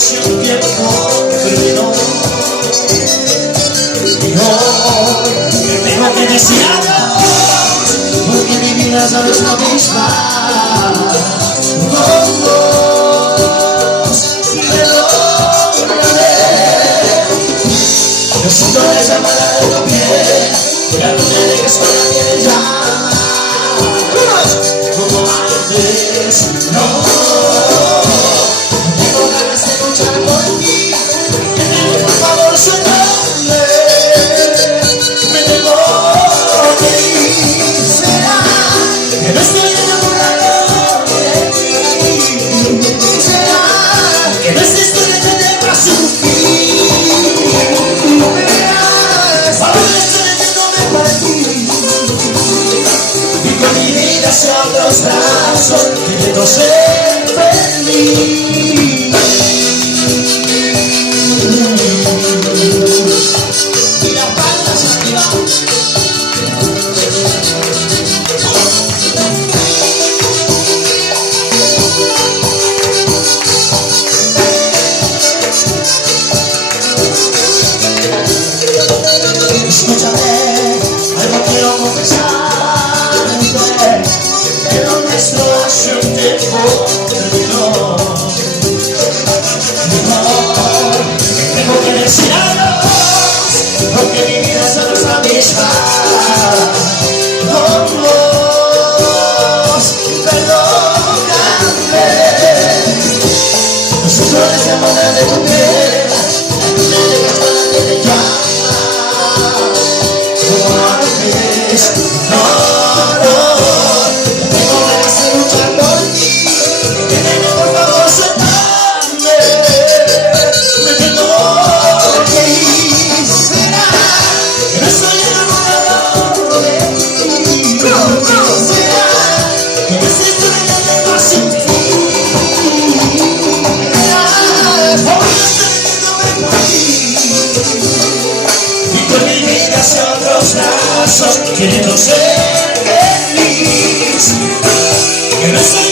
hace un tiempo terminó. Y hoy te tengo que decir adiós, porque mi vida ya no es la misma. Con vos, perdóname. Yo siento esa mala de tu piel, ya no me dejes con la piel ya. Como antes, no. Tengo ganas de luchar por ti. Por favor, suéltame. Me tengo que ir. Será que no estoy enamorado de ti. Será que no es historia que te va a sufrir. Verás, ahora estoy leyéndome para ti. Y con mi vida hacia otros brazos, queriendo ser feliz. Y las palmas arriba. Escúchame, algo quiero confesarte, que lo nuestro hace un tiempo terminó. Tengo que decir adiós, porque mi vida solo es la misma. Con vos, perdóname. Los sudores de amor de tu piel, me dejas con la piel de ya. Como antes, no, tengo ganas de luchar por ti. Por favor, suéltame. Me tengo que ir. Será que no estoy enamorado de ti. Será que no es historia que te va a sufrir. Hoy estoy leyéndome por ti. Y con mi vida hacia otros brazos, queriendo ser feliz. Que no estoy